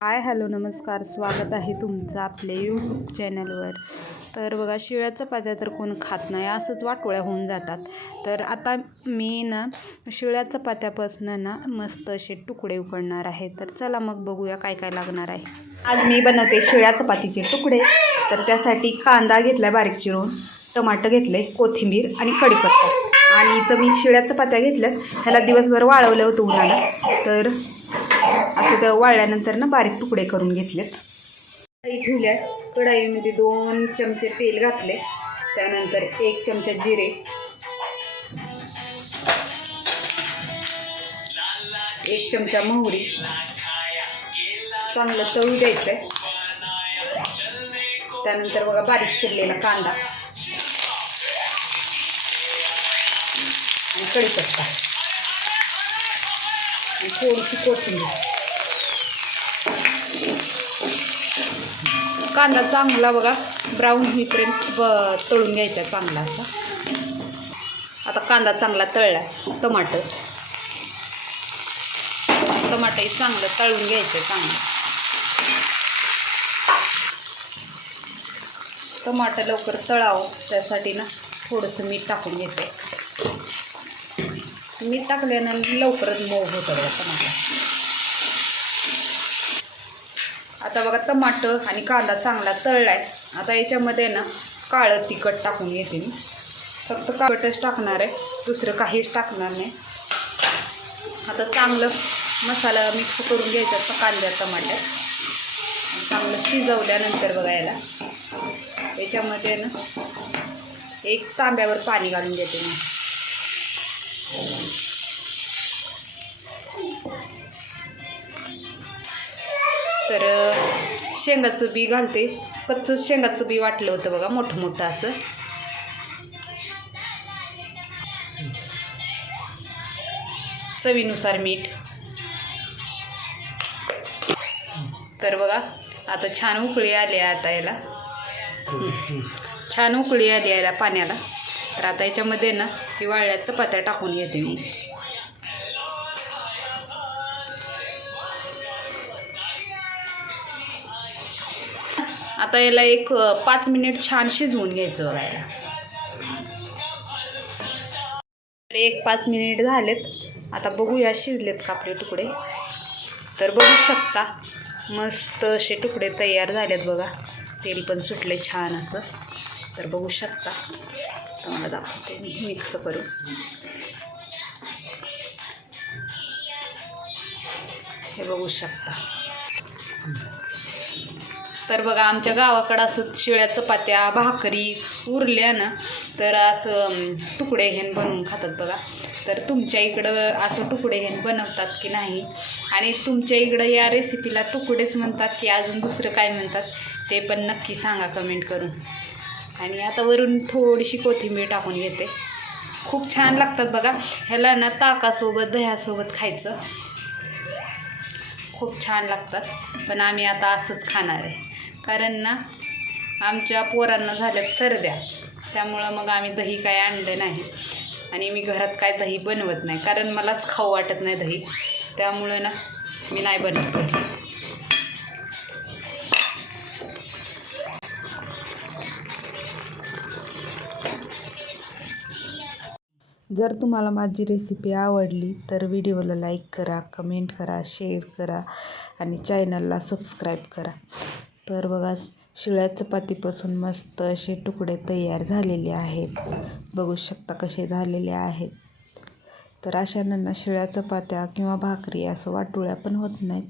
Hi hello नमस्कार. स्वागत आहे तुमचं आपल्या यूट्यूब चॅनलवर तर बघा शिळ्या चपात्या तर कोण खात नाही असंच वाटोळ्या होऊन जातात. तर आता मी ना शिळ्या चपात्यापासून ना मस्त असे तुकडे उकडणार आहे. तर चला मग बघूया काय काय लागणार आहे. आज मी बनवते शिळ्या चपातीचे तुकडे. तर त्यासाठी कांदा घेतला बारीक चिरून टमाटर घेतले कोथिंबीर आणि कढीपत्ता. आणि इथं मी शिळ्या चपात्या घेतल्यात. ह्याला दिवसभर वाळवलं होतं उन्हाळ्यात. तर तिथं वाळल्यानंतर ना बारीक तुकडे करून घेतलेत. कढाई ठेवल्या कढाईमध्ये दोन चमचे तेल घातले. त्यानंतर एक चमचा जिरे. एक चमचा मोहरी. चांगलं तळू द्यायचं आहे त्यानंतर बघा बारीक चिरलेला कांदा. आणि कढीपत्ता. आणि थोडीशी कोथिंबीर. कांदा चांगला बघा. ब्राऊन होईपर्यंत ब तळून घ्यायचा चांगला असा. आता कांदा चांगला तळला. टमाटर. टमाटरही चांगलं तळून घ्यायचं चांगलं. टमाटर लवकर तळावं. त्यासाठी ना थोडंसं मीठ टाकून घेते. मीठ टाकल्यानं लवकरच मऊ होतं बघा टमाटर. आता बघा टमाटर आणि कांदा चांगला तळला आहे आता याच्यामध्ये ना काळं तिखट टाकून घेते मी. फक्त काळटच टाकणार आहे. दुसरं काहीच टाकणार नाही. आता चांगलं मसाला मिक्स करून घ्यायचा असतं कांद्या टमाटर. चांगलं शिजवल्यानंतर बघा याला. याच्यामध्ये ना एक तांब्यावर पाणी घालून घेते मी. तर शेंगाचं बी घालते. कच्चं शेंगाचं बी वाटलं होतं बघा मोठं मोठं असं. चवीनुसार मीठ. तर बघा आता छान उकळी आली आहे आता याला. छान उकळी आली आहे याला पाण्याला. तर आता याच्यामध्ये ना ही वाळल्या चपात्या टाकून घेते मी. आता याला एक पाच मिनिट छान शिजवून घ्यायचं. बघायला तर एक पाच मिनिट झालेत. आता बघूया शिजलेत कापडे तुकडे. तर बघू शकता मस्त असे तुकडे तयार झालेत बघा. तेल पण सुटले छान असं. तर बघू शकता. तुम्हाला दाखवते मी मिक्स करू. हे बघू शकता. तर बघा आमच्या गावाकडं असं शिळ्या चपात्या भाकरी उरल्या ना तर असं तुकडे हेन बनवून खातात बघा. तर तुमच्या इकडं असं तुकडे हेन बनवतात की नाही? आणि तुमच्या इकडं या रेसिपीला तुकडेच म्हणतात की अजून दुसरं काय म्हणतात ते पण नक्की सांगा कमेंट करून. आणि आता वरून थोडीशी कोथिंबीर टाकून घेते. खूप छान लागतात बघा. ह्याला ना ताकासोबत दह्यासोबत खायचं. खूप छान लागतात. पण आम्ही आता असंच खाणार आहे. कारण ना आमच्या पोरांना झाल्यात सर्द्या. त्यामुळं मग आम्ही दही काय आणलं नाही. आणि मी घरात काय दही बनवत नाही. कारण मलाच खाऊ वाटत नाही दही. त्यामुळं ना मी नाही बनवत दही. जर तुम्हाला माझी रेसिपी आवडली तर व्हिडिओला लाईक करा कमेंट करा शेअर करा आणि चॅनलला सबस्क्राईब करा. तर बघा शिळ्या चपातीपासून मस्त असे तुकडे तयार झालेले आहेत. बघू शकता कसे झालेले आहेत. तर अशांना शिळ्या चपात्या किंवा भाकरी असं वाटोळ्या पण होत नाहीत.